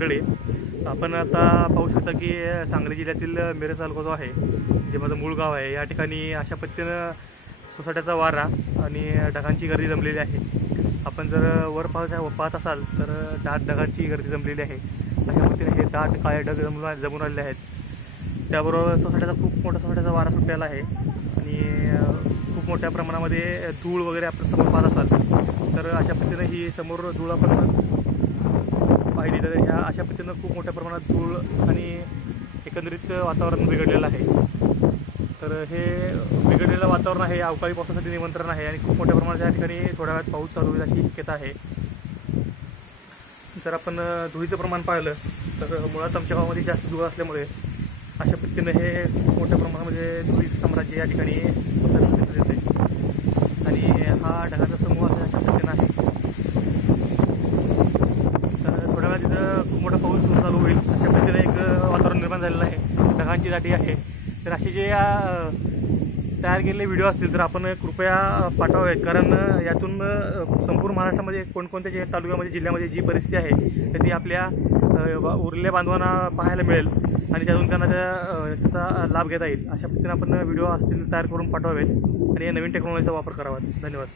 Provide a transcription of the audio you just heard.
मंडळी आपण आता पाहू शकता की सांगली जिल्ह्यातील मिरज तालुका जो आहे जे माझं मूळ गाव आहे या ठिकाणी अशा पद्धतीनं सोसाट्याचा वारा आणि ढगांची गर्दी जमलेली आहे. आपण जर वर पाहत पाहत असाल तर दाट ढगांची गर्दी जमलेली आहे. अशा पद्धतीने हे दाट काळे ढग जमून जमून आलेले आहेत. त्याबरोबर सोसाट्याचा खूप मोठा सोसाट्याचा वारा सुटलेला आहे. आणि खूप मोठ्या प्रमाणामध्ये धूळ वगैरे आपण समोर पाहत असाल तर अशा पद्धतीने ही समोर धूळ आपण अशा पद्धतीनं खूप मोठ्या प्रमाणात धूळ आणि एकंदरीत वातावरण बिघडलेलं आहे. तर हे बिघडलेलं वातावरण आहे अवकाळी पावसासाठी निमंत्रण आहे आणि खूप मोठ्या प्रमाणात या ठिकाणी थोड्या वेळात पाऊस चालू होईल अशी शक्यता आहे. जर आपण धुळीचं प्रमाण पाहिलं तर मुळात आमच्या गावामध्ये जास्त धूळ असल्यामुळे अशा पद्धतीनं हे खूप मोठ्या प्रमाणामध्ये म्हणजे धुळीचं साम्राज्य या ठिकाणी येते आणि हा ढगाचा समोर असा अशा पद्धतीनं आहे तर थोड्या वेळात तिथं खूप मोठा पाऊस सुरू चालू होईल. अशा पद्धतीने एक वातावरण निर्माण झालेलं आहे. ढगांची दाटी आहे. तर असे जे या तयार केलेले व्हिडिओ असतील तर आपण कृपया पाठवावेत कारण यातून संपूर्ण महाराष्ट्रामध्ये कोणकोणत्या जे तालुक्यामध्ये जिल्ह्यामध्ये जी परिस्थिती आहे तर ती आपल्या वा- उरलेल्या बांधवांना पाहायला मिळेल. आणि त्यातून त्यांना त्या त्याचा लाभ घेता येईल. अशा पद्धतीने आपण व्हिडिओ असतील तयार करून पाठवावेत. आणि या नवीन टेक्नॉलॉजीचा वापर करावा. धन्यवाद.